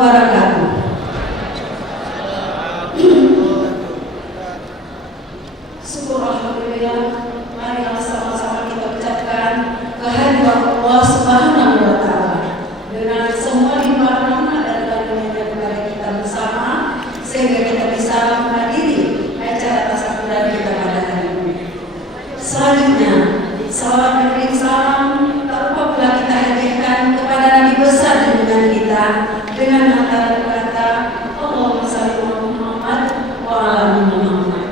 wabarakatuh. Syukur alhamdulillah, mari sama-sama kita ucapkan kehadiran Allah Subhanahu wa taala dengan semua limpah rahmat dan karunia kepada kita bersama sehingga kita bisa menghadiri acara tasawuran kita pada hari ini. Selanjutnya, salawat dan salam tak lupa pula kita hadirkan kepada Nabi besar junjungan kita dengan antara kata Allahumma shalli ala Muhammad wa ala ali Muhammad.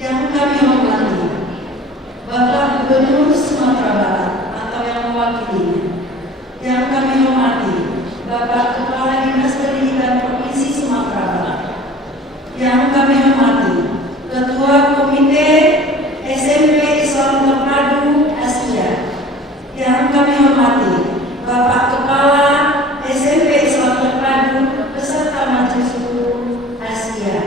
Yang kami hormati Bapak Gubernur Sumatera Barat atau yang mewakilinya. Yang kami hormati Bapak Kepala Dinas Pendidikan Provinsi Sumatera Barat. Yang kami hormati Ketua Komite SMP Islam Terpadu Asia. Yang kami hormati Bapak Kepala SMP Islam Terpadu beserta Majelis Guru Asia.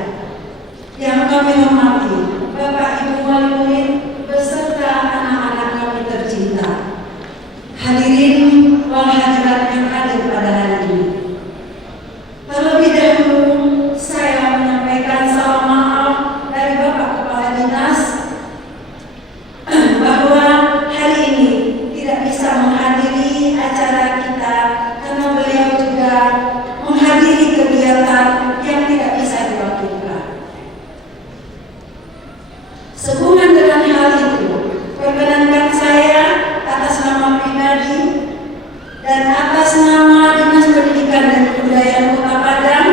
Yang kami hormati Bapak Ibu Wali Murid beserta anak-anak kami tercinta. Hadirin wal hadirat yang hadir pada hari ini. Terlebih dahulu saya menyampaikan salam maaf dari Bapak Kepala Dinas bahwa hari ini tidak bisa menghadiri acara kita karena beliau juga menghadiri kegiatan yang tidak bisa diwakilkan. Sehubungan dengan hal itu, perkenankan saya atas nama pribadi dan atas nama Dinas Pendidikan dan Kebudayaan Kota Padang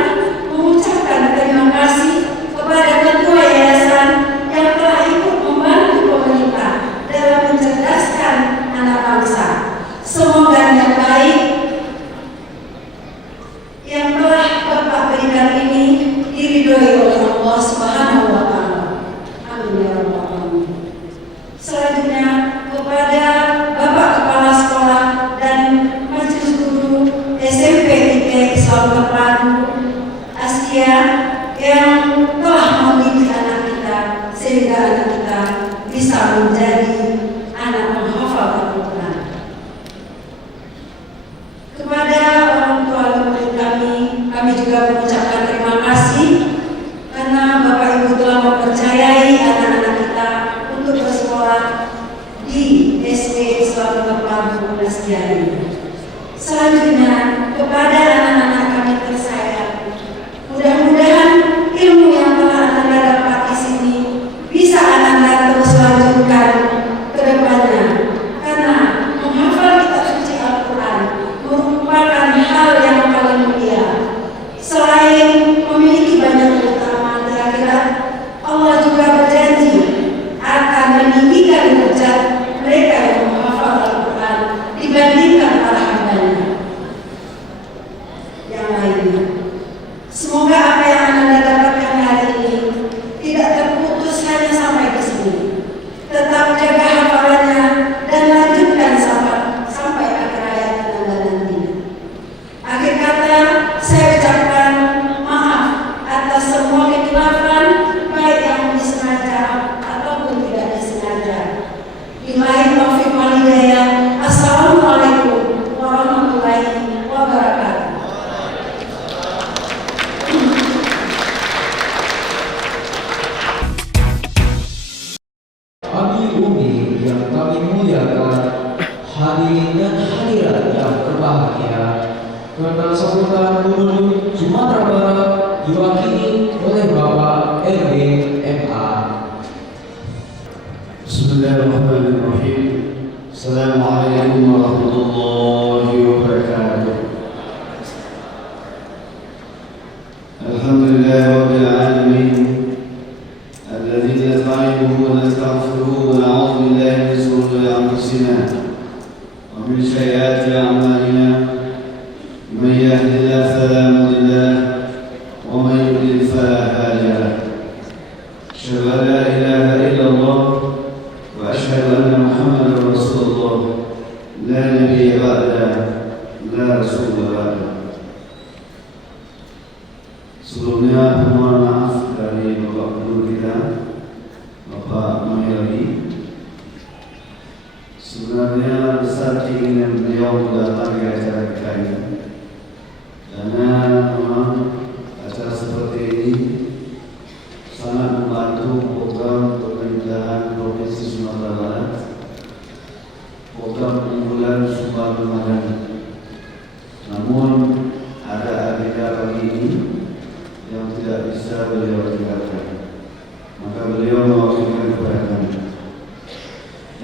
mengucapkan terima kasih kepada Ketua Yayasan yang telah ikut membantu pemerintah dalam mencerdaskan anak bangsa. Semoga yang baik yang telah Bapak berikan ini diridhoi oleh Allah Subhanahu wa taala. Amin ya rabbal alamin. Selanjutnya kepada Bapak Kepala Sekolah dan Majelis Guru SMP ITE Islam Terpadu Asia yang telah mendidik anak kita sehingga anak kita bisa menjadi anak penghafal Al-Quran. Kepada orang tua murid kami juga mengucapkan terima kasih karena Bapak Ibu telah mempercayai anak-anak kita untuk bersekolah di SD Islam Terpadu Asia ini. Selanjutnya kepada anak-anak kami tersayang, mudah-mudahan ilmu yang telah Anda dapat di sini bisa Anda terus lanjutkan ke depannya, karena menghafal kitab suci Al-Quran merupakan hal yang paling mulia. Selain memiliki banyak keutamaan di akhirat, Allah juga berjanji akan meninggikan derajat mereka yang menghafal Al-Quran dibandingkan para hambanya yang lainnya. Semoga apa yang Anda dapatkan hari ini tidak terputus hanya sampai di sini. Tetap jaga hafalannya dan lanjutkan sampai akhir hayat Anda nanti. Akhir kata, saya ucapkan maaf atas semua kekhilafan baik yang disengaja ataupun tidak disengaja. Billahi taufiq wal hidayah. Assalamualaikum warahmatullahi wabarakatuh. Kami Umi yang kami muliakan, hadirin dan hadirat yang berbahagia, karena sambutan Gubernur Sumatera Barat diwakili oleh Bapak RW MA. Bismillahirrahmanirrahim. Assalamualaikum warahmatullahi wabarakatuh. Alhamdulillahirabbil alamin. الذي نستعينه ونستغفره ونعوذ بالله من شرور انفسنا ومن سيئات اعمالنا من يهد الله فلا مضل له ومن يضلل فلا هادي له اشهد ان لا اله الا الله واشهد ان محمدا رسول الله لا نبي بعده لا رسول بعده. Sebelumnya mohon maaf dari Bapak Gubernur kita, Bapak Mahyali. Sebenarnya Sebenarnya besar keinginan beliau datang di acara kita ini, karena memang acara seperti ini sangat membantu program pemerintahan Provinsi Sumatera Barat, program unggulan Sumbar Ramadan. Namun ada agenda pagi ini yang tidak bisa beliau tinggalkan, maka beliau mewakilkan kepada kami.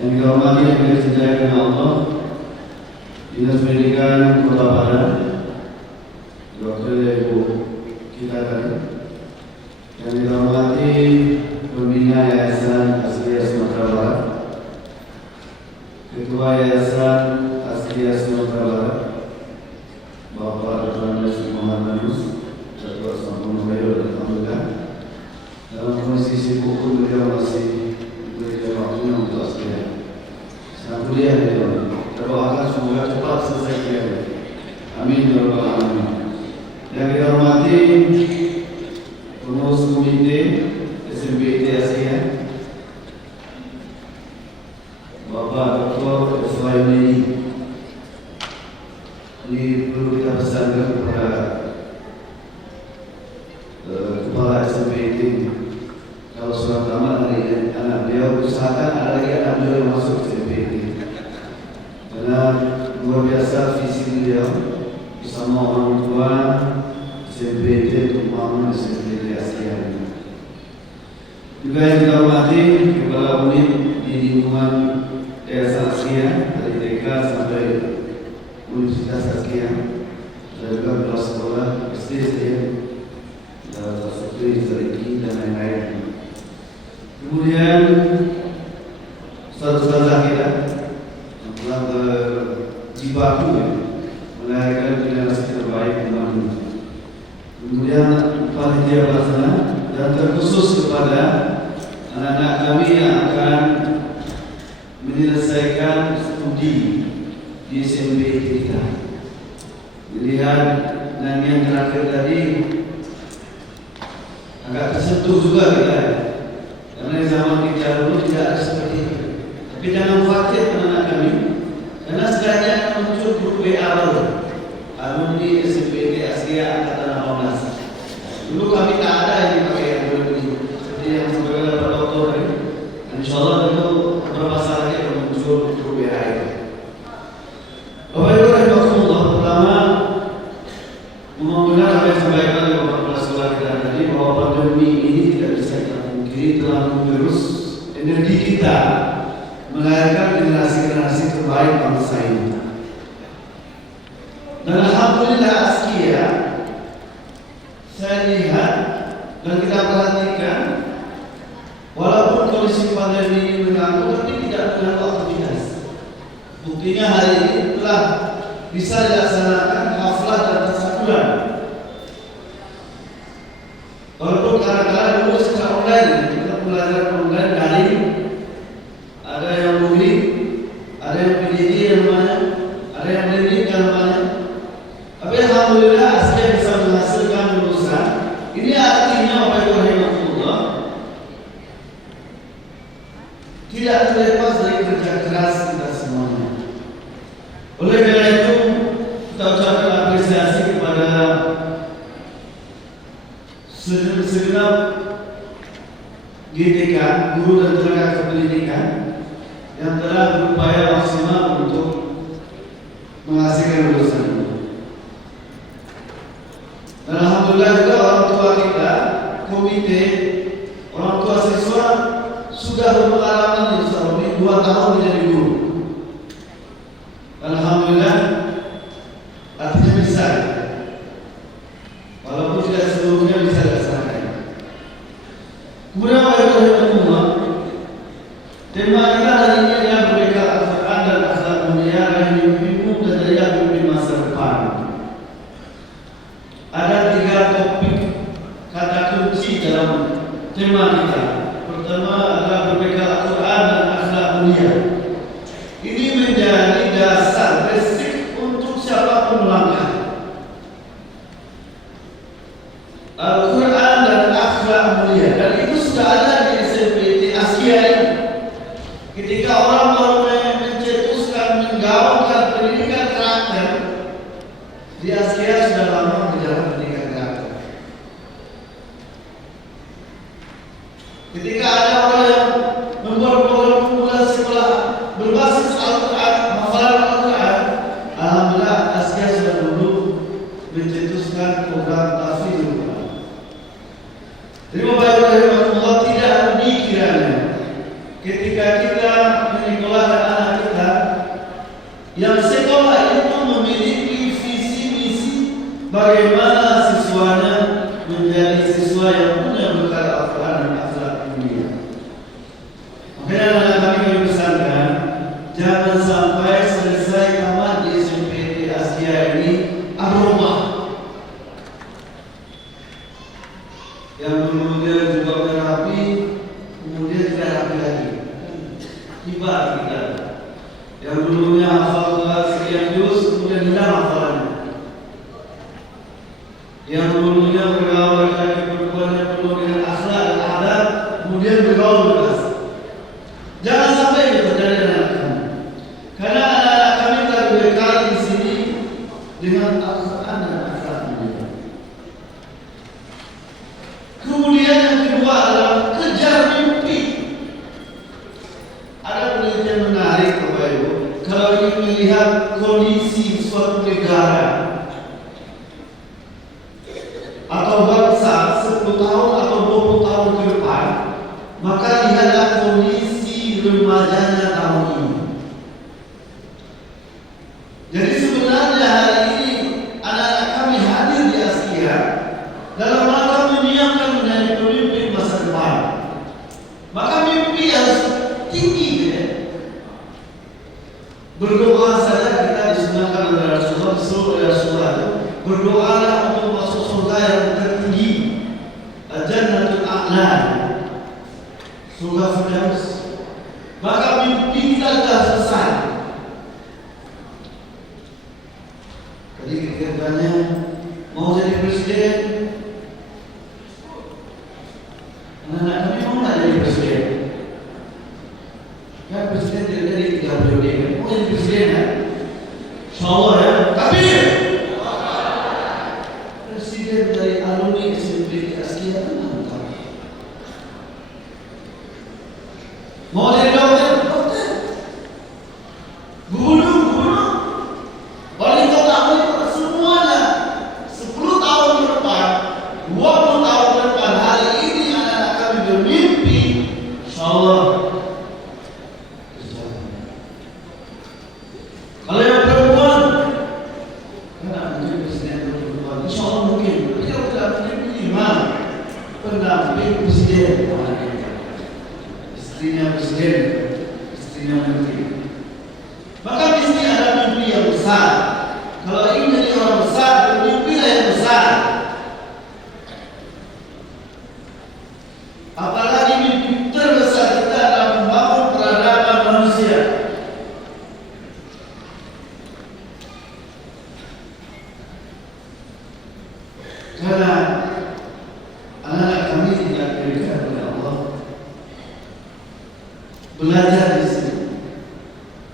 Yang dihormati yang dicintai Allah, Dinas Pendidikan Kota Padang, Dr. Ibu kita tadi, yang dihormati Pembina Yayasan Askia Sumatera Barat, Ketua Yayasan Askia Sumatera Barat, Bapak Dr. Andes Muhammad Yus, Ketua Sampun Mayor dan Alhamdulillah, dalam kondisi sibuk pun beliau masih berikan waktunya untuk Askia. Sedang kuliah beliau, terdoakan semoga cepat selesai kuliah. Amin ya rabbal alamin. Yang dihormati pengurus komite SMPT Askia, Bapak Dr. Iswaini, ini perlu kita pesankan kepada kepala SMPT, kalau surat tamat dari anak beliau, usahakan ada lagi anak beliau yang masuk SMPT, karena luar biasa visi beliau bersama orang tua SMPT untuk membangun SMPT Askia. Juga yang kita hormati kepala unit di lingkungan Yayasan Askia dari TK sampai Universitas Askia, dan juga kepala sekolah SD, Seriki dan lain-lain. Kemudian ustaz-ustazah kita yang pulang ke Cibaku melahirkan generasi terbaik umat. Kemudian panitia pelaksana dan terkhusus kepada anak-anak kami yang akan menyelesaikan studi di SMP kita. Dilihat dan yang terakhir tadi agak tersentuh juga kita, karena di zaman kita dulu tidak ada seperti itu. Tapi jangan khawatir anak-anak kami, karena sekarang akan muncul grup WA baru, alumni SMPT Askia angkatan 18. Dulu kami tak ada yang dipakai yang dulu ini, seperti yang sebagai Bapak Doktor tadi. Insya Allah itu beberapa saat lagi akan muncul grup WA itu. Bapak Ibu rahimahumullah, pertama memohon apa yang disampaikan oleh Bapak Kepala Sekolah kita tadi, bahwa pandemi ini tidak bisa kita pungkiri telah mengerus energi kita melahirkan generasi-generasi terbaik bangsa ini. Dan alhamdulillah Askia, saya lihat dan kita perhatikan, walaupun kondisi pandemi ini mengganggu, tapi tidak mengganggu aktivitas. Buktinya hari ini telah bisa dilaksanakan haflah dan tasyakuran. Walaupun kadang-kadang dulu secara online, kita belajar online daring, ada yang luring, ada yang PJJ namanya, ada yang blending namanya. Tapi alhamdulillah Askia bisa menghasilkan lulusan. Ini artinya Bapak Ibu rahimahullah, tidak terlepas dari kerja keras kita semuanya. Oleh karena itu, kita ucapkan apresiasi kepada segenap GTK, guru dan tenaga kependidikan yang telah berupaya maksimal untuk menghasilkan lulusan ini. Dan alhamdulillah juga orang tua kita, komite, orang tua siswa sudah berpengalaman di 2 tahun menjadi guru. Alhamdulillah, artinya bisa, walaupun tidak seluruhnya bisa dilaksanakan. Kemudian Bapak tema kita hari ini adalah berbekal Al-Quran dan akhlak mulia yang mimpimu dan daya mimpi masa depan. Ada 3 topik kata kunci dalam tema kita. Pertama adalah berbekal Al-Quran dan akhlak mulia. Ini menjadi dasar basic untuk siapapun melangkah. Al-Quran dan akhlak mulia, dan itu sudah ada di SMPT Askia ini. Ketika orang baru mencetus menggaungkan pendidikan karakter, di Askia sudah lama berjalan pendidikan karakter. Ketika ada orang yang membuat program unggulan sekolah berbasis Al-Quran, hafalan Al-Quran, alhamdulillah Askia sudah dulu mencetuskan program tahfidzul Quran. Jadi Bapak Ibu rahimahullah, tidak dikiranya ketika kita menyekolahkan anak kita yang sekolah itu memiliki visi misi bagaimana siswanya menjadi siswa yang punya bekal Al-Quran dan akhlak mulia. Makanya anak-anak kami pesankan, jangan sampai selesai tamat di SMPT Askia ini aroma yang dulu dia juga rapi, kemudian tidak rapi lagi. Tiba kita yang dulunya hafal sekian juz, kemudian hilang hafalannya. Yang dulunya bergaul dengan perempuan yang penuh dengan akhlak dan adab, kemudian bergaul bebas. Jangan sampai itu terjadi dengan anak kami, karena anak-anak kami telah dibekali di sini dengan Al-Quran dan akhlak mulia. Kemudian yang kedua adalah kejar mimpi. Ada penelitian menarik Bapak Ibu, kalau ingin melihat kondisi suatu negara atau bangsa 10 tahun atau 20 tahun ke depan, maka lihatlah kondisi remajanya tahun ini. Jadi sebenarnya hari ini anak-anak kami hadir di Askia dalam rangka menyiapkan menjadi pemimpin masa depan. Maka mimpi harus tinggi, ya. Berdoa saja kita disunahkan oleh Rasulullah, disuruh oleh Rasulullah, berdoalah untuk masuk surga yang tertinggi, Jannatul A'la, surga Firdaus. Maka mimpi kita sudah selesai. Tadi kita tanya, mau jadi presiden? Anak-anak kami mau nggak jadi presiden? Ya presiden tidak jadi 3 periode, mau jadi presiden ya? Insyaallah ya. Tapi presiden dari alumni SMP Askia itu mantap. Mau jadi dokter? Dokter. Guru, wali kota, semuanya 10 tahun ke depan, 20 tahun ke depan, hari ini anak-anak kami bermimpi, insyaallah. Kalau yang perempuan, kan mungkin presiden perempuan, insyaallah mungkin. Tapi kalau tidak mungkin minimal pendamping presiden, istrinya presiden, istrinya menteri. Maka mesti ada mimpi yang besar. Kalau ingin jadi orang besar, bermimpilah yang besar. Apalagi mimpi terbesar kita adalah membangun peradaban manusia. Karena anak-anak kami tidak diberikan oleh Allah belajar di sini,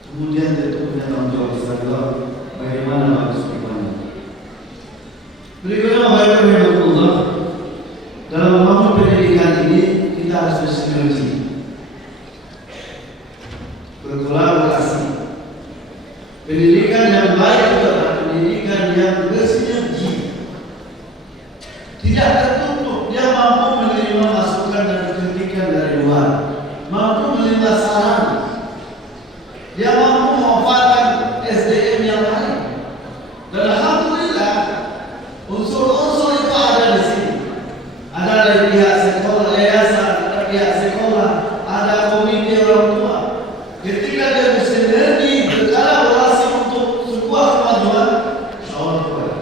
kemudian tentu punya tanggung jawab besar juga bagaimana harus bagaimana. Berikutnya Bapak Ibu rahimahullah, dalam membangun pendidikan ini kita harus bersinergi, berkolaborasi. Pendidikan yang baik adalah pendidikan yang bersinergi, tidak tertutup. Dia mampu menerima masukan dan kritikan dari luar, mampu menerima saran, dia mampu memanfaatkan SDM yang lain. Dan alhamdulillah unsur-unsur itu ada di sini. Ada dari pihak sekolah, yayasan, ada pihak sekolah, ada komite orang tua. Ketika dia bersinergi, berkolaborasi untuk sebuah kemajuan, insyaallah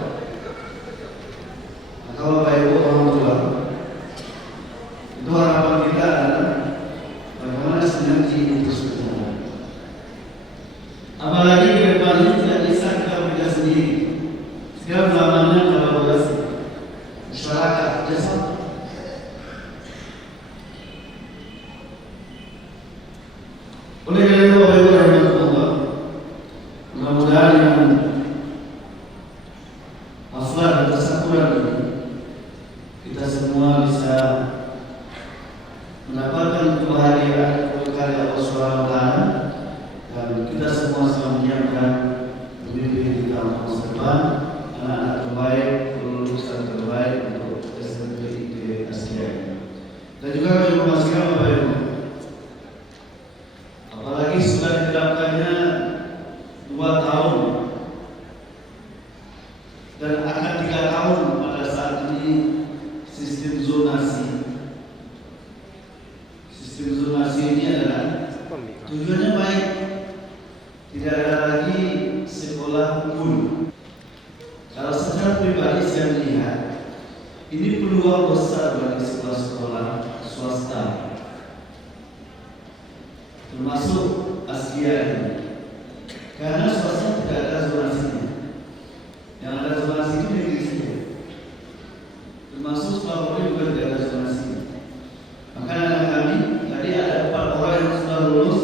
Mudah-mudahan yang afdal dan kesatuan ini kita semua bisa mendapatkan kebahagiaan berkat Allah Subhanahu wa taala, dan kita semua sedang menyiapkan pemimpin kita untuk masa depan, anak-anak terbaik, lulusan terbaik untuk SMP ITB Asia. Dan juga kami memastikan Bapak Ibu, apalagi sudah diterapkannya 2 tahun dan akan 3 tahun pada saat ini sistem zonasi. Sistem zonasi ini adalah tujuannya baik, tidak ada lagi sekolah unggul. Kalau secara pribadi saya melihat ini peluang besar bagi sekolah-sekolah swasta, termasuk Asia ini. Karena swasta tidak ada zonasinya, yang ada zonasi itu negeri saja. Termasuk sekolah pokoknya juga tidak ada zonasinya. Maka anak kami tadi ada 4 orang yang sudah lulus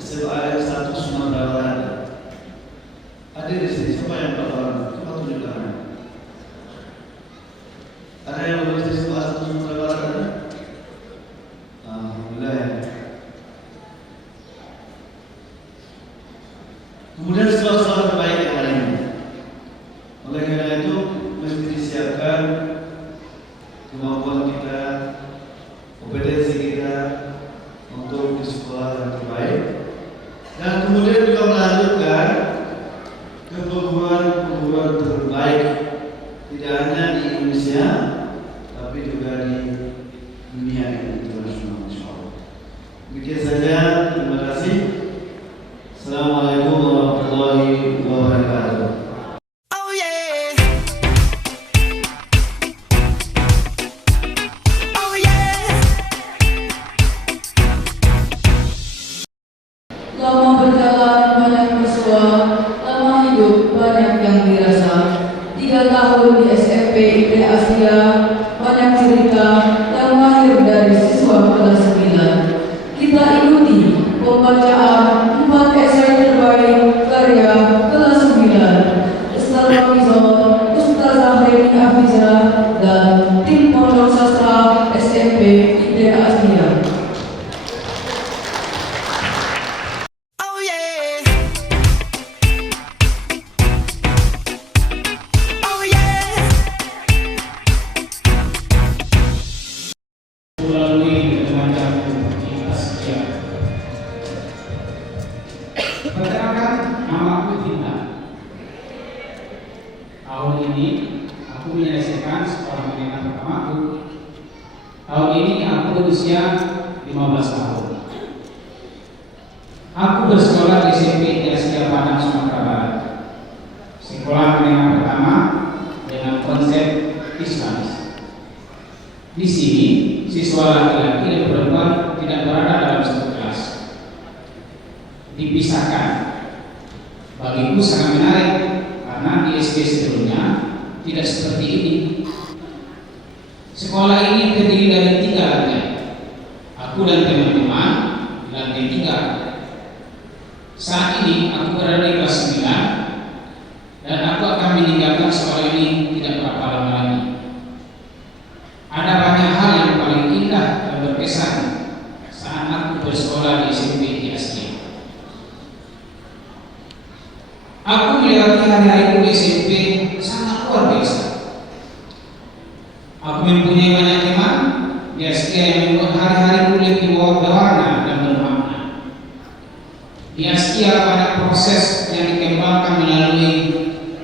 SMA 1 Sumatera Barat. Ada di sini siapa yang 4 orang? Coba tunjuk tangan. Ada yang lulus di SMA 1 Sumatera Barat? Ada? Alhamdulillah. Kemudian sekolah-sekolah terbaik yang lainnya. Oleh karena itu mesti disiapkan kemampuan kita, kompetensi kita untuk di sekolah yang terbaik, dan kemudian juga melanjutkan ke perguruan terbaik, tidak hanya di Indonesia tapi juga di dunia internasional, insyaallah. Demikian saja, terima kasih. Assalamualaikum warahmatullahi wabarakatuh. Oh yeah. Oh yeah. Lama berjalan banyak bersua, lama hidup banyak yang dirasa. 3 tahun di SMP ITB Asia, banyak cerita yang lahir dari siswa kelas 9. Kita ikuti pembacaan 4 esai terbaik karya kelas 9 Ustaz Rafizon, Ustazah Reni Hafizah, dan tim Pondok Sastra SMP ITB Asia. Oh yeah. Oh yeah. melalui macam Asia. Perkenalkan, namaku Dinda. Tahun ini aku menyelesaikan sekolah menengah pertamaku. Tahun ini aku berusia 15 tahun. Aku bersekolah di SMP di Asia Padang, Sumatera Barat. Sekolah menengah pertama dengan konsep Islamis. Di sini siswa laki-laki dan perempuan tidak berada dalam satu kelas, dipisahkan. Bagiku sangat menarik karena di SD sebelumnya tidak seperti ini. Sekolah ini terdiri dari 3 lantai. Aku dan teman-teman di lantai 3. Saat ini aku berada di kelas 9 dan aku akan meninggalkan sekolah ini tidak berapa lama lagi. Ada banyak hal yang paling indah dan berkesan saat aku bersekolah di SMP di Asia. Aku melewati hari-hariku di SMP sangat luar biasa. Aku mempunyai banyak teman di Asia yang membuat hari-hariku lebih berwarna dan bermakna. Di Asia banyak proses yang dikembangkan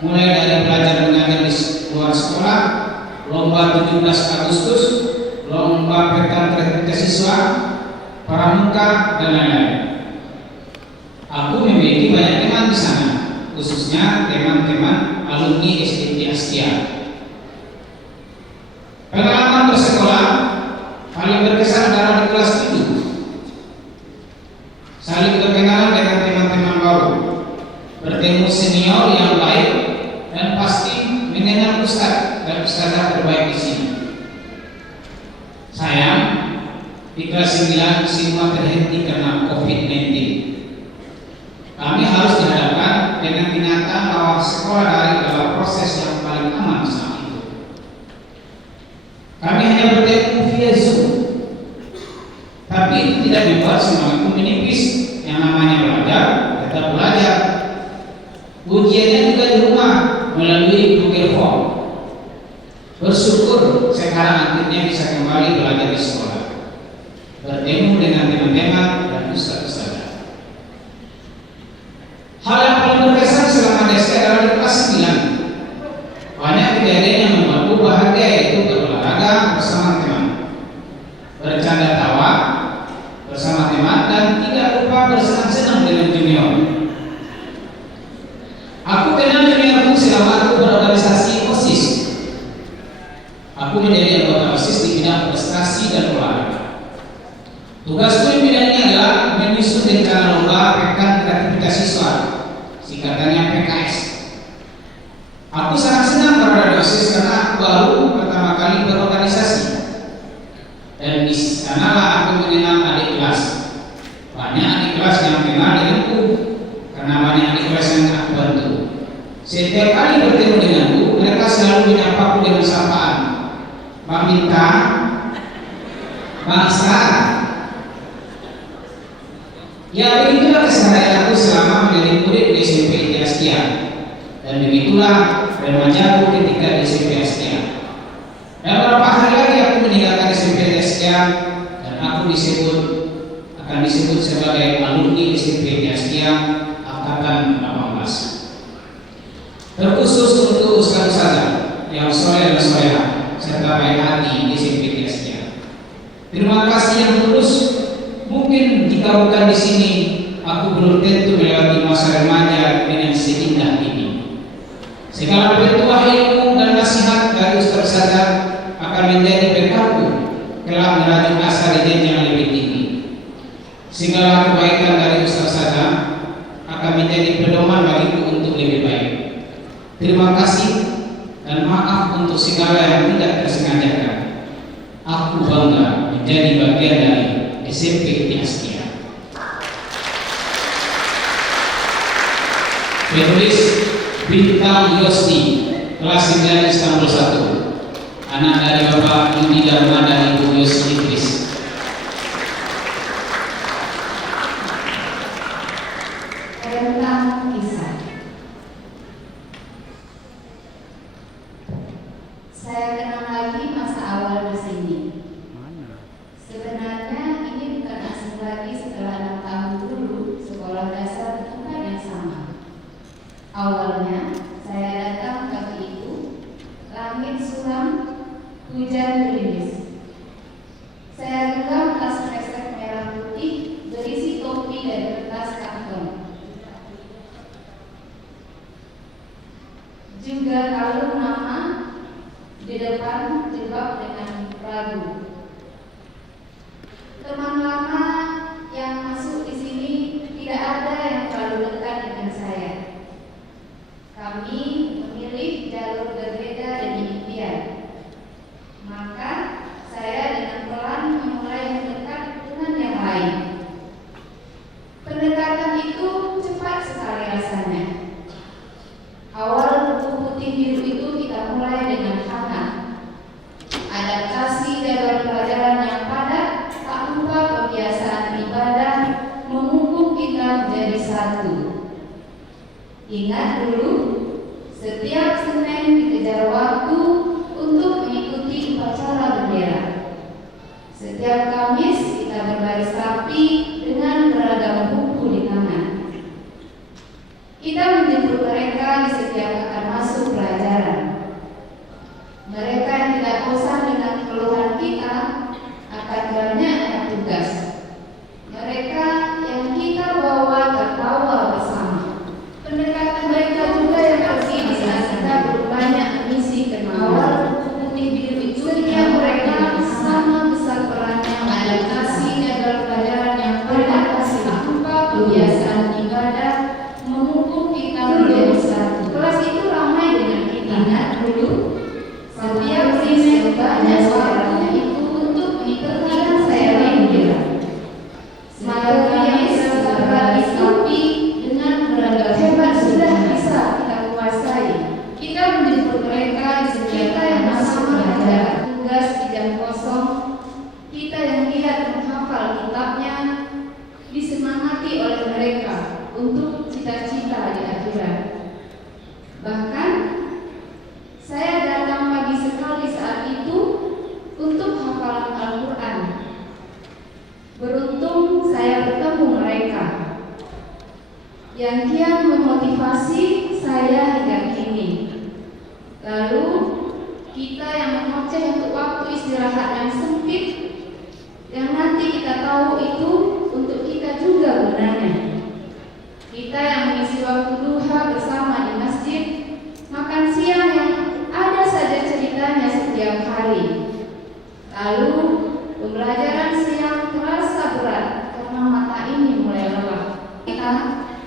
mulai dari belajar mengajar di luar sekolah, lomba 17 Agustus, lomba peta siswa, pramuka, dan lain-lain. Aku memiliki banyak teman di sana, khususnya teman-teman alumni SD di Asia. Pengalaman bersekolah paling berkesan adalah di kelas 7. Saling berkenalan dengan teman-teman baru, bertemu senior yang baik, dan pasti mengenal ustaz dan ustazah terbaik di sini. Sayang, di kelas 9 semua terhenti karena COVID-19. Kami harus dihadapkan dengan kenyataan bahwa sekolah daring adalah proses yang paling aman saat itu. Kami hanya bertemu via Zoom, tapi itu tidak membuat semangatku menipis. Yang namanya belajar, tetap belajar. Ujiannya juga di rumah melalui Google Form. Bersyukur sekarang akhirnya bisa kembali belajar di sekolah, bertemu dengan teman-teman dan ustaz-ustaz. Hal yang paling berkesan selama DSK adalah di kelas 9. Banyak kejadian yang membuatku bahagia, yaitu berolahraga bersama teman, bercanda tawa bersama teman, dan tidak lupa bersenang-senang dengan junior. Aku kenal juniorku selama aku berorganisasi OSIS. Aku menjadi anggota OSIS di bidang prestasi dan olahraga. Tugasku di bidang ini adalah menyusun rencana lomba pekan kreativitas siswa, singkatannya PKS. Aku sangat senang berada di OSIS karena aku baru pertama kali berorganisasi, dan di sanalah aku mengenal adik kelas. Banyak adik kelas yang kenal denganku karena banyak adik kelas yang aku bantu. Setiap kali bertemu denganku, mereka selalu menyapaku dengan sapaan, Pak Minta, Bangsa. Ya, begitulah keseharian aku selama menjadi murid di SMP Inti Astia, dan begitulah remajaku ketika di SMP Astia. Dan beberapa hari lagi aku meninggalkan SMP Inti Astia, dan aku akan disebut sebagai alumni SMP Inti Astia angkatan 18. Terkhusus untuk ustaz-ustazah yang soleh dan soleha serta baik hati di SMP Inti Astia. Terima kasih yang tulus. Mungkin jika bukan di sini, aku belum tentu melewati masa remaja dengan seindah ini. Segala petuah ilmu dan nasihat dari ustaz-ustazah akan menjadi bekalku kelak merajut asa di jenjang lebih tinggi. Segala kebaikan dari ustaz-ustazah akan menjadi pedoman bagiku untuk lebih baik. Terima kasih dan maaf untuk segala yang tidak tersengajakan. Aku bangga menjadi bagian dari SMP Inti Astia. Penulis Bintang Yosti, kelas 9 Istanbul 1, anak dari Bapak Yudi Dharma dan Ibu Yosti Idris. Tentang kisah. Saya kenal lagi masa awal di sini. Sebenarnya ini bukan asing lagi setelah 6 tahun dulu sekolah dasar di tempat yang sama. Awalnya saya datang pagi itu, langit suram, hujan gerimis. Saya genggam tas kresek merah putih berisi topi dan kertas karton. Juga kalung nama di depan jilbab dengan ragu. Teman lama yang masuk di sini tidak ada yang terlalu dekat dengan saya. Kami memilih jalur berbeda demi impian. Maka saya dengan pelan memulai mendekat dengan yang lain. Pendekatan itu cepat sekali rasanya. Awal buku putih biru itu kita mulai dengan hangat. Adaptasi jadwal pelajaran yang padat, tak lupa kebiasaan ibadah memupuk kita menjadi satu. Ingat dulu, setiap Senin dikejar waktu untuk mengikuti upacara bendera. Setiap Kamis kita berbaris rapi dengan beragam buku di tangan. Kita menjemput mereka di setiap akan masuk pelajaran. Mereka yang tidak bosan dengan keluhan kita akan banyaknya tugas. Mereka yang kita bawa tertawa bersama. Pendekatan mereka juga yang pasti di saat kita berbanyak misi kenal. Putih biru itu setiap mereka sama besar perannya adaptasi jadwal pelajaran yang Bahkan saya datang pagi sekali saat itu untuk hafalan Al-Quran. Beruntung saya bertemu mereka yang kian memotivasi saya hingga kini. Lalu kita yang mengoceh untuk waktu istirahat yang sempit, yang nanti kita tahu itu untuk kita juga gunanya. Kita yang mengisi waktu duha bersama di masjid, makan siang yang ada saja ceritanya setiap hari. Lalu pembelajaran siang terasa berat karena mata ini mulai lelah. Kita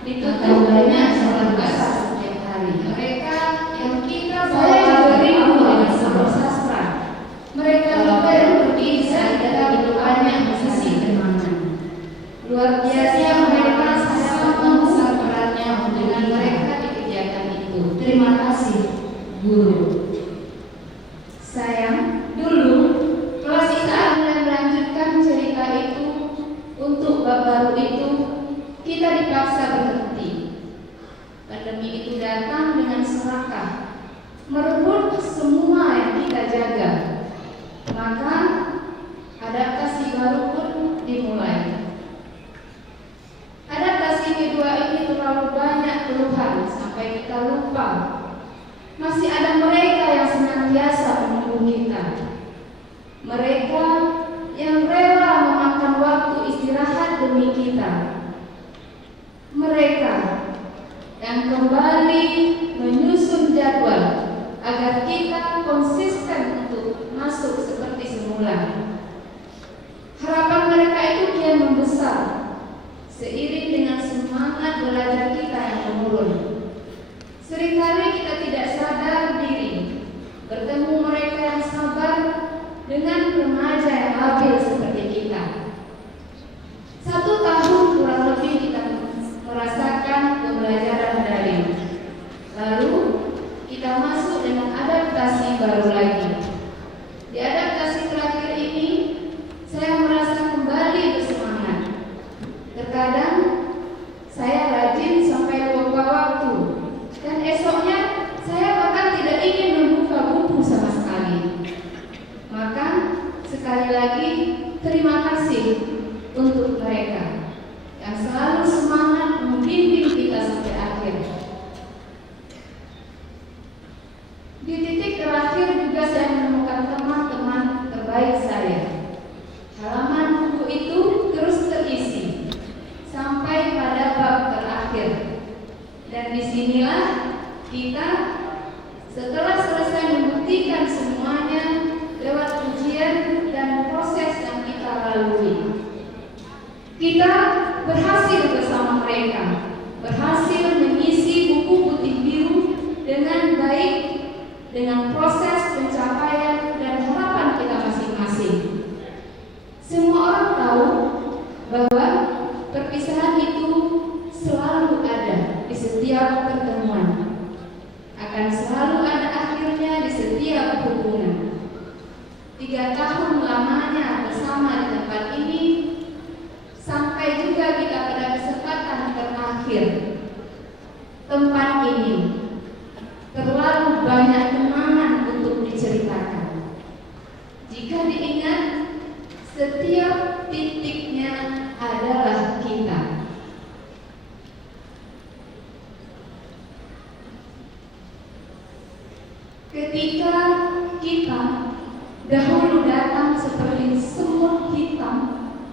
ditutup banyak sholat basah setiap hari. Mereka yang kita bawa rindu dengan sebuah sastra. Mereka baru berdiri saat kita begitu banyak sisi kenangan. Luar biasa mereka sama kesabarannya dengan mereka di kegiatan itu. Terima kasih, guru. Sayang, dulu kelas kita akan melanjutkan cerita itu. Untuk bab baru itu kita dipaksa berhenti. Pandemi itu datang dengan serakah, merebut semua yang kita jaga. Maka adaptasi baru pun dimulai. Adaptasi kedua ini terlalu banyak keluhan sampai kita lupa masih ada mereka yang senantiasa menunggu kita. Mereka yang rela memakan waktu istirahat demi kita. Mereka yang kembali menyusun jadwal agar kita konsisten untuk masuk seperti semula. Harapan mereka itu kian membesar seiring dengan semangat belajar kita yang menurun. Seringkali kita tidak sadar diri bertemu mereka yang sabar dengan remaja yang labil seperti kita. 1 tahun kurang lebih kita merasakan pembelajaran daring. Lalu kita masuk dengan adaptasi baru lagi. Di adaptasi terakhir ini saya merasa kembali bersemangat. Terkadang saya rajin sampai lupa waktu, dan esoknya saya bahkan tidak ingin membuka buku sama sekali. Maka sekali lagi terima kasih untuk mereka yang selalu semangat membimbing kita sampai akhir. Di titik terakhir juga saya menemukan teman-teman terbaik saya. Halaman buku itu terus terisi sampai pada bab terakhir. Dan disinilah kita setelah selesai membuktikan semuanya lewat ujian dan proses yang kita lalui. Kita berhasil bersama mereka, berhasil mengisi buku putih biru dengan baik, dengan proses pencapaian dan harapan kita masing-masing. Semua orang tahu bahwa perpisahan itu selalu ada di setiap pertemuan, akan selalu ada akhirnya di setiap hubungan. 3 tahun lamanya bersama di tempat ini, sampai juga kita pada kesempatan terakhir. Tempat ini terlalu banyak kenangan untuk diceritakan. Jika diingat, setiap titiknya adalah kita. Ketika kita dahulu datang seperti semut hitam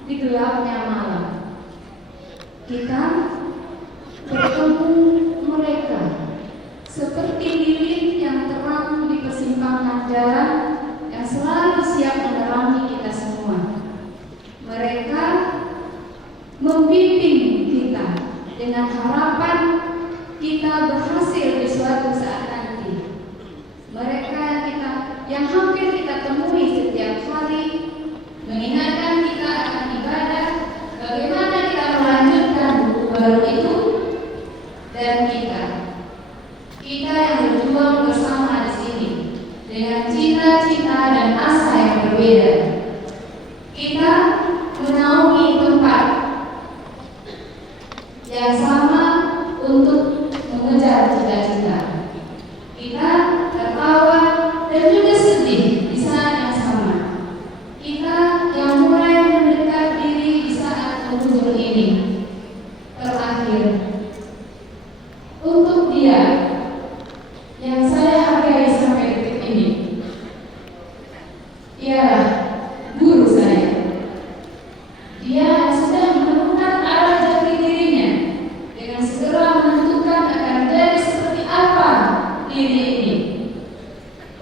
di gelapnya malam, kita bertemu mereka seperti lilin yang terang di persimpangan jalan yang selalu siap menerangi kita semua. Mereka membimbing kita dengan harapan kita berhasil di suatu saat nanti. Mereka yang hampir kita temui setiap hari, mengingatkan kita akan ibadah, bagaimana kita melanjutkan buku baru itu, dan kita yang berjuang bersama di sini dengan cita-cita dan asa yang berbeda. Kita menaungi tempat yang sama untuk mengejar cita-cita. diri ini.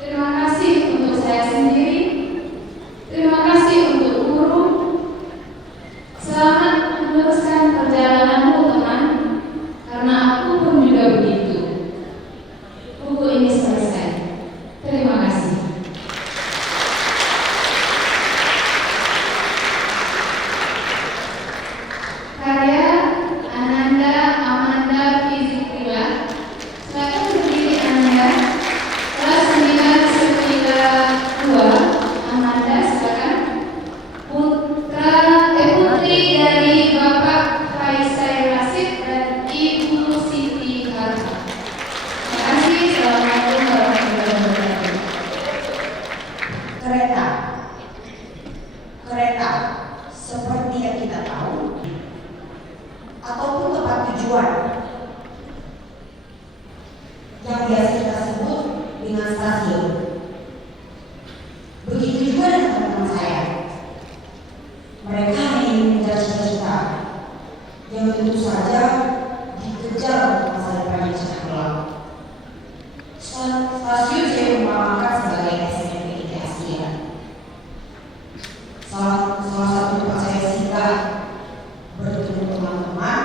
Terima kasih untuk saya sendiri. Terima kasih untuk guru. Selamat meneruskan perjalananmu teman, karena aku pun juga begitu. Buku ini selesai. Terima kasih. Karya Ananda Amanda Fizikrila. Silakan berdiri Ananda. Kelas 992. Amanda silakan. Putri dari Bapak Faisal Rasid dan Ibu Siti Harta. Terima kasih. Assalamualaikum warahmatullahi wabarakatuh. Kereta seperti yang kita tahu ataupun tempat tujuan yang biasa kita sebut dengan stasiun. Begitu juga dengan teman-teman saya. Mereka ingin mengejar cita-cita yang tentu saja dikejar untuk masa depan yang cemerlang. Stasiun saya umpamakan sebagai SMP di Asia. Salah satu tempat saya singgah bertemu teman-teman,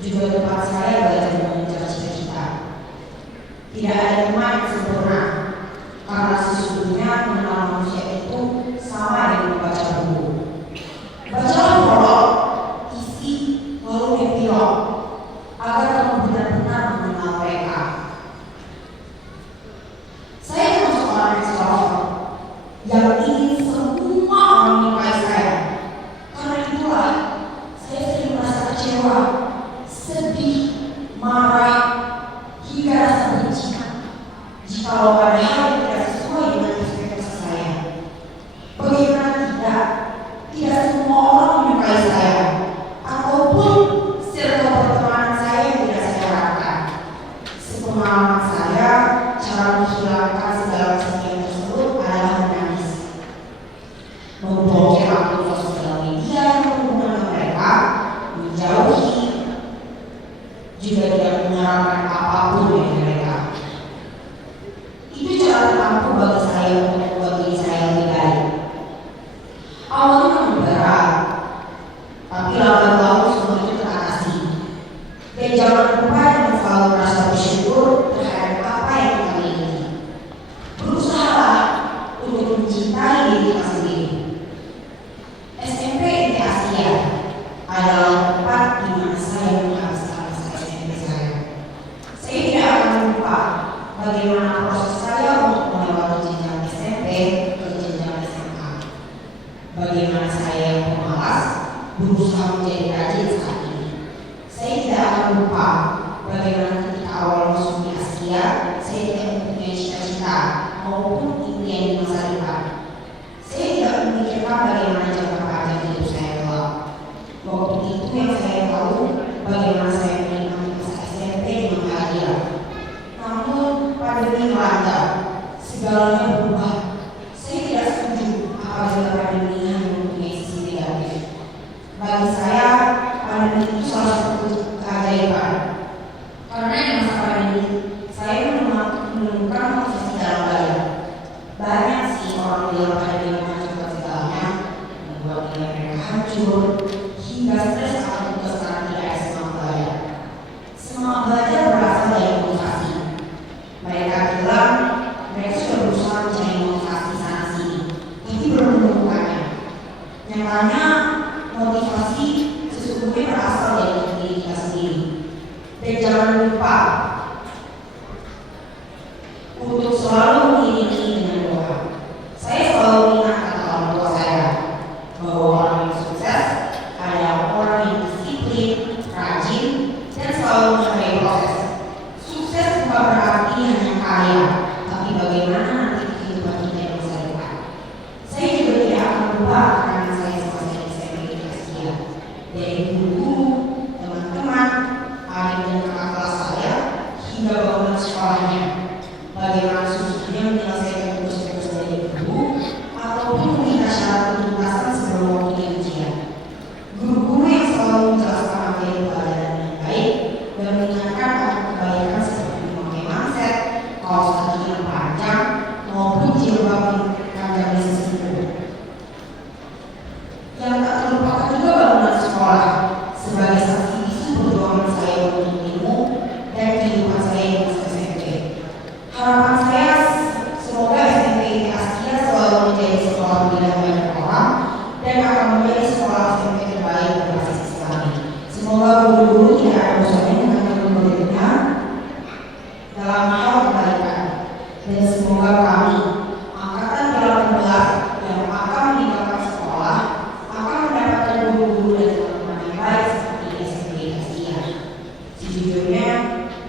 juga tempat saya belajar mengejar cita-cita. Tidak ada teman yang sempurna, karena sesungguhnya mengenal manusia itu sama dengan membaca buku. Bacalah prolog, isi, lalu epilog, agar kamu benar-benar mengenal mereka. Saya termasuk orang ekstrovert yang ingin semua orang menyukai saya. Karena itulah saya sering merasa kecewa, sedih, marah, hingga rasa benci jika ada hal yang tidak sesuai dengan ekspektasi saya. Bagaimana tidak semua orang menyukai saya, ataupun circle pertemanan saya yang tidak saya harapkan. Sepengalaman saya, cara menghilangkan segala kesedihan tersebut adalah menangis, memblokir akun sosial media yang berhubungan dengan mereka, menjauhi, juga tidak mengharapkan apapun dari mereka. Itu cara terampuh bagi saya untuk membuat diri saya lebih baik. Awalnya memang berat, tapi lambat-laun semua itu teratasi. Dan jangan lupa dengan selalu merasa bersyukur terhadap apa yang kita miliki. Berusahalah untuk mencintai diri kita sendiri. SMP di Asia adalah tempat di mana saya menghabiskan masa SMP saya. Saya tidak akan lupa bagaimana proses saya untuk melewati jenjang SMP ke jenjang SMA. Bagaimana saya yang pemalas berusaha menjadi rajin saat ini. Saya tidak akan lupa bagaimana ketika awal masuk di Asia, saya tidak mempunyai cita-cita maupun impian di masa depan. Saya tidak memikirkan bagaimana jangka panjang hidup saya kelak. Waktu itu yang saya tahu bagaimana saya menikmati masa SMP dengan bahagia. Namun pandemi melanda, segalanya berubah. Saya tidak setuju apabila pandemi hanya mempunyai sisi negatif. Bagi saya, pandemi itu salah satu keajaiban. Karena di masa pandemi, saya menemukan motivasi dalam belajar. Banyak sih orang bilang pandemi menghancurkan segalanya, membuat nilai mereka hancur, hingga stres akan tugas karena tidak ada semangat belajar. Semangat belajar berasal dari motivasi. Mereka bilang mereka sudah berusaha mencari motivasi sana sini, tapi belum menemukannya. Nyatanya motivasi sesungguhnya berasal dari diri kita sendiri. Dan jangan lupa untuk selalu mengiringi dengan doa. Saya selalu ingat kata orang tua saya bahwa orang yang sukses adalah orang yang disiplin, rajin, dan selalu menghargai proses. Sukses bukan berarti hanya kaya, tapi bagaimana nanti kehidupan kita di masa depan. Saya juga tidak akan lupa karena saya semasa SMP di Asia. Dari guru, teman-teman, adik dan kakak kelas saya, hingga bangunan sekolahnya. Bagaimana susahnya menyelesaikan tugas-tugas dari guru, ataupun meminta syarat tuntutan sebelum waktunya ujian. Guru-guru yang selalu menjelaskan materi pelajaran yang baik dan mengingatkan akan kebaikan seperti memakai mindset, uji berbagi pada sisiku. Yang tak terlupakan juga bangunan sekolah sebagai saksi bisu perjuangan saya untuk ilmu dan kehidupan saya di masa SMP. Harapan saya semoga SMP Askia selalu menjadi sekolah pilihan banyak orang dan akan menjadi sekolah SMP terbaik berbasis Islami. Semoga guru-guru tidak ada bosannya dengan murid-muridnya dalam hal kebaikan, dan semoga kami angkatan 18 yang akan meninggalkan sekolah akan mendapatkan guru-guru dan teman-teman yang baik seperti SMP Askia. Sejujurnya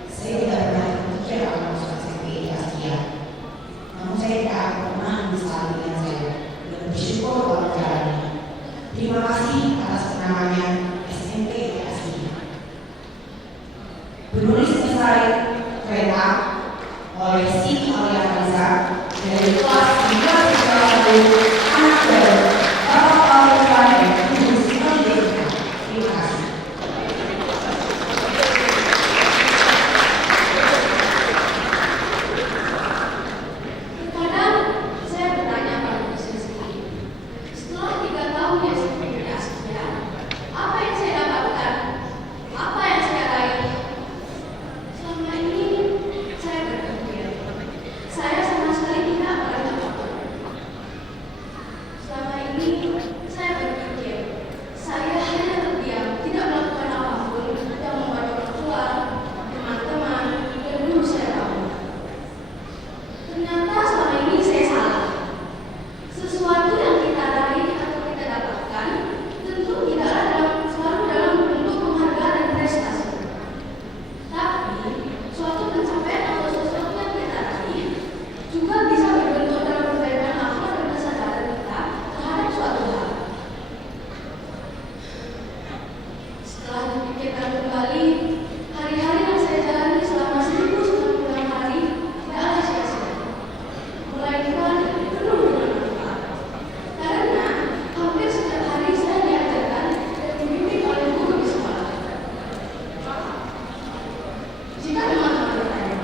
saya tidak pernah berpikir akan masuk SMP Askia, namun saya tidak akan pernah menyesali pilihan saya dan bersyukur dalam jalannya. Terima kasih atas penangannya SMP Askia. Penulis esai Kereta oleh Siti Aliasa dari kelas 11 anak baru Bapak Alfian dan Ibu Siti Devika. Terima kasih. Kadang saya bertanya pada diri saya sendiri, setelah 3 tahun di SMP Askia, apa yang saya dapatkan? Apa yang saya raih? Selama ini saya berpikir, saya sama sekali tidak meraih apa-apa. Selama ini saya berpikir, saya hanya terdiam, tidak melakukan apapun yang membuat orang tua, teman-teman, dan guru saya tahu. Ternyata selama ini saya salah. Sesuatu yang kita raih atau kita dapatkan tentu tidaklah selalu dalam bentuk penghargaan dan prestasi. Tapi suatu pencapaian atau sesuatu yang kita raih juga bisa berbentuk dalam perbaikan akhlak dan kesadaran kita terhadap suatu hal. Setelah dipikirkan kembali, hari-hari yang saya jalani selama 1096 hari tidaklah sia-sia, melainkan penuh dengan manfaat. Karena hampir setiap hari saya diajarkan dan dibimbing oleh guru di sekolah. Jika teman-teman bertanya,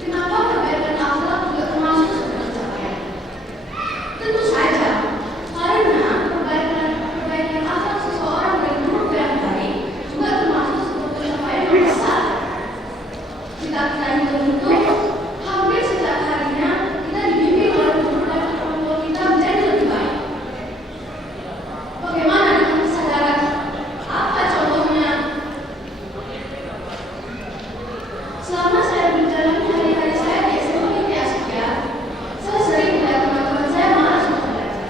kenapa perbaikan akhlak juga termasuk sebuah pencapaian? Tentu saja, karena perbaikan akhlak seseorang dan guru yang baik juga termasuk sebuah pencapaian yang besar. Jika kita hitung-hitung, hampir setiap harinya kita dibimbing oleh guru dan orang tua kita menjadi lebih baik. Bagaimana dengan kesadaran? Apa contohnya? Selama saya menjalani hari-hari saya di SMP Askia, saya sering melihat teman-teman saya malas untuk belajar.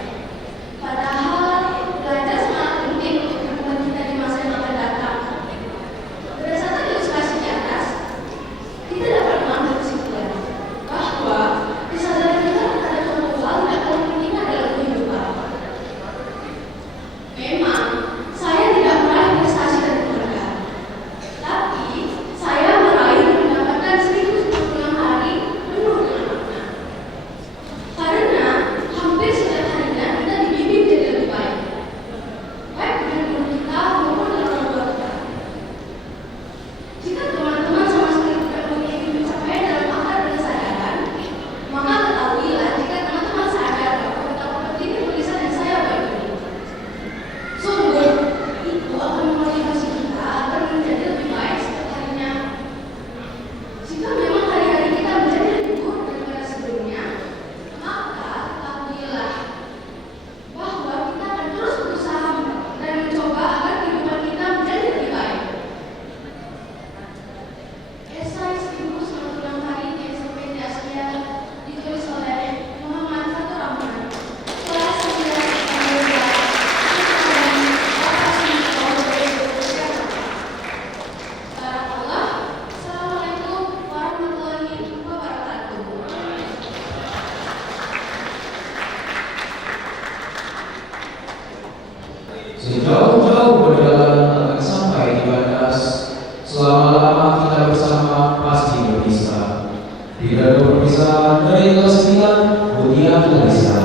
Padahal belajar sangat penting untuk kehidupan kita di masa yang akan datang. Berdasarkan ilustrasi di atas, kita dapat mengambil kesimpulan bahwa kesadaran kita terhadap orang tua tidak kalah pentingnya dalam kehidupan. Memang, saya tidak meraih prestasi dan penghargaan. Tapi, saya meraih dan mendapatkan 1096 hari penuh dengan makna. Karena hampir setiap harinya kita dibimbing jadi lebih baik. Baik dengan guru kita maupun dengan orang tua kita. Jika teman-teman sama sekali tidak memiliki pencapaian dalam akhlak dan kesadaran, maka ketahuilah jika teman-teman sadar bahwa betapa pentingnya tulisan yang saya buat ini. Sungguh, itu akan memotivasi kita agar menjadi lebih baik setiap harinya. Jika memang hari-hari kita menjadi lebih buruk daripada sebelumnya, maka ketahuilah bahwa kita akan terus berusaha dan mencoba agar kehidupan kita menjadi lebih baik. Esai 1096 hari di SMP Askia ditulis oleh Muhammad Fatur Rahman, kelas 9 Assalamualaikum warahmatullahi wabarakatuh. Sejauh-jauh perjalanan akan sampai di batas. Selama-lama kita bersama pasti berpisah. Tidak ada perpisahan dari kelas 9 Budia Clarissa.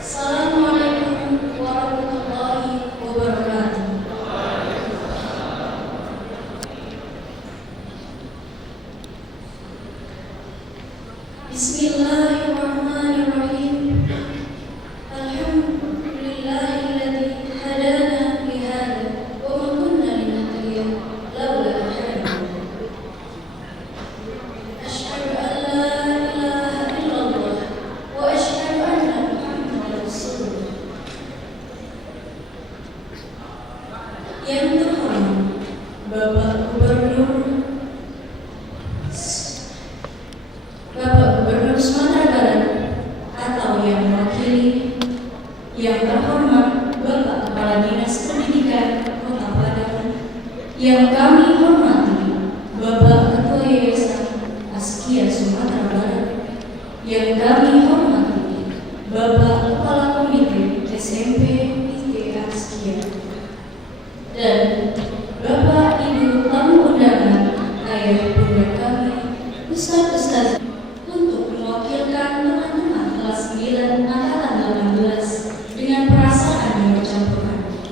Assalamualaikum warahmatullahi wabarakatuh. Yang terhormat Bapak Gubernur Sumatera Barat atau yang mewakili, yang terhormat Bapak Kepala Dinas Pendidikan Kota Padang, yang kami hormati Bapak Ketua Yayasan Askia Sumatera Barat, yang kami hormati Bapak Kepala Komite SMP IT Askia, dan Bapak Ibu tamu undangan, ayah bunda kami, Ustaz-Ustaz, untuk mewakilkan teman-teman kelas 9 angkatan 18 dengan perasaan yang bercampur aduk.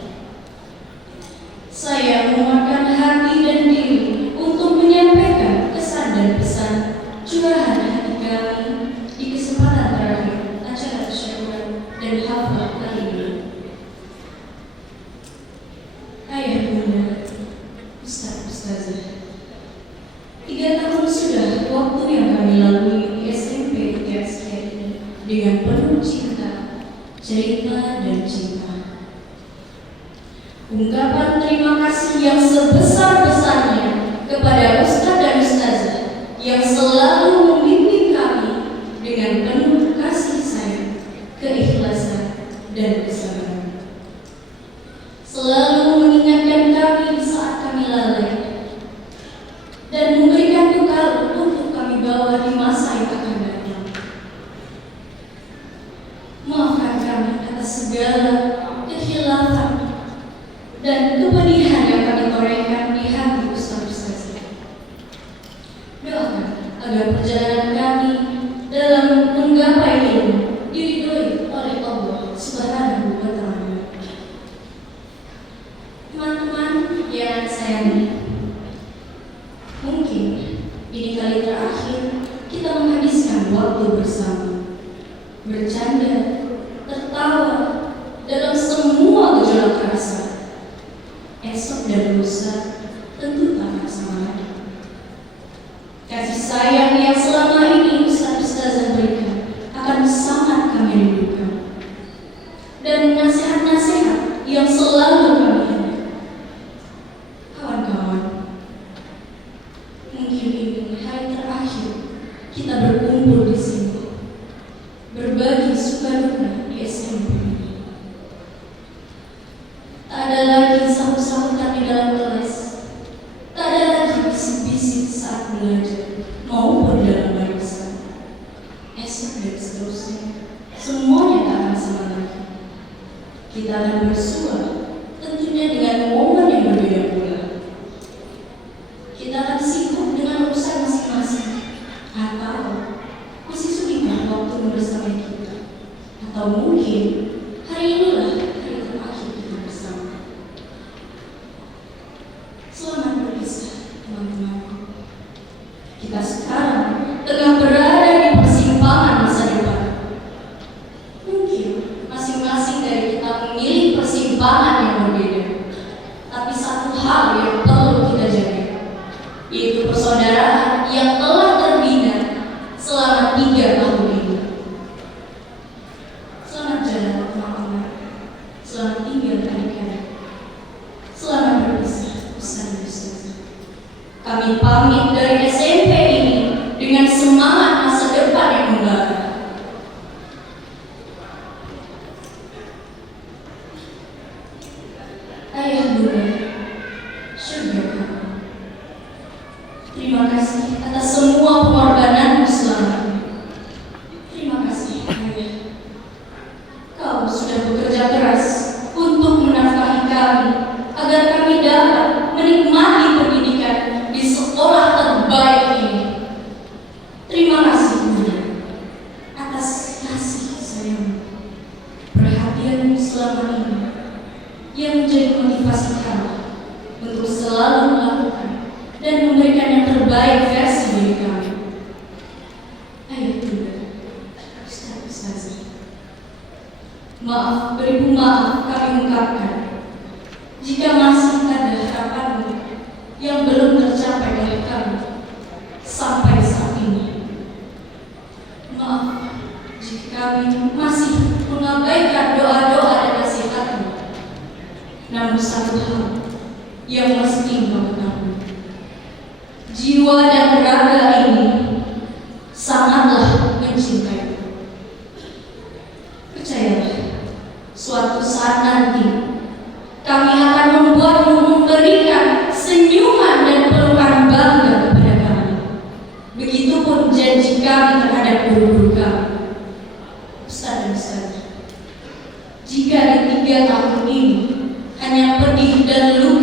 Saya menguatkan hati dan diri untuk menyampaikan kesan dan pesan curahan hati kami di kesempatan terakhir acara tasyakuran dan hafal kali ini. Ayah bunda, Ustaz-Ustazah, 3 tahun sudah waktu yang kami lalui di SMP Askia ini dengan penuh cinta, cerita, dan cinta. Ungkapan terima kasih yang sebesar-besarnya kepada Ustaz dan Ustazah yang selalu membimbing kami dengan penuh kasih sayang, keikhlasan, dan kesabaran. Selalu mengingatkan kami di saat kami lalai dan memberikan bekal untuk kami bawa di masa yang akan datang. Maafkan kami atas segala kekhilafan dan kepedihan yang kami torehkan di hati Ustaz-Ustaz. Doakan agar perjalanan kami dalam menggapai ilmu diridhoi oleh Allah Subhanahu wa Ta'ala. Teman-teman yang sayangi, mungkin ini kali terakhir kita menghabiskan waktu bersama, bercanda, tertawa dalam semua gejolak rasa. Esok dan lusa tentu tak sama lagi. Kasih sayang yang selama ini Ustaz-Ustazah berikan akan sangat kami rindukan, dan nasihat-nasihat yang selalu kami ingat. Kawan-kawan, mungkin ini hari terakhir kita berkumpul di sini, berbagi suka duka di SMP ini. Tak ada lagi sahut-sahutan di dalam kelas, tak ada lagi bisik-bisik saat belajar maupun dalam barisan. Esok dan seterusnya, semuanya tak akan sama lagi. Kita akan bersua, tentunya dengan momen yang berbeda pula. Kita akan sibuk dengan urusan masing-masing, atau masih sudahkah waktu membersamai kita, atau mungkin hari inilah hari terakhir kita bersama. Selamat berpisah, teman-teman. Kita sekarang tengah berada di persimpangan masa depan. Mungkin masing-masing dari kita memilih persimpangan yang berbeda, tapi satu hal yang perlu kita jaga, yaitu persaudaraan yang telah terbina selama 3 tahun ini. Selamat jalan, teman-teman. Selamat tinggal, adik-adik. Selamat berpisah, Ustaz-Ustazah. Kami pamit dari SMP ini dengan semangat masa depan yang membara. Ayah bunda, syurga kami, terima kasih atas semua pengorbananmu selama ini. Terima kasih, ayah. Kau sudah bekerja keras untuk menafkahi kami agar kami dapat menikmati pendidikan di sekolah terbaik ini. Terima kasih, Bunda, atas kasih sayang, perhatianmu selama ini yang menjadi motivasi kami untuk selalu melakukan dan memberikan yang terbaik versi diri kami. Ayah bunda, Ustaz-Ustazah, maaf beribu maaf kami ungkapkan jika masih ada harapanmu yang belum tercapai oleh kami sampai saat ini. Maaf jika kami masih mengabaikan doa-doa dan nasihatmu. Namun satu hal yang mesti kau ketahui. Jiwa dan raga ini sangatlah mencintai. Percayalah, suatu saat nanti kami akan membuatmu memberikan senyuman dan pelukan bangga kepada kami. Begitupun janji kami terhadap guru-guru kami. Ustaz dan Ustaz, jika di 3 tahun ini hanya pedih dan luka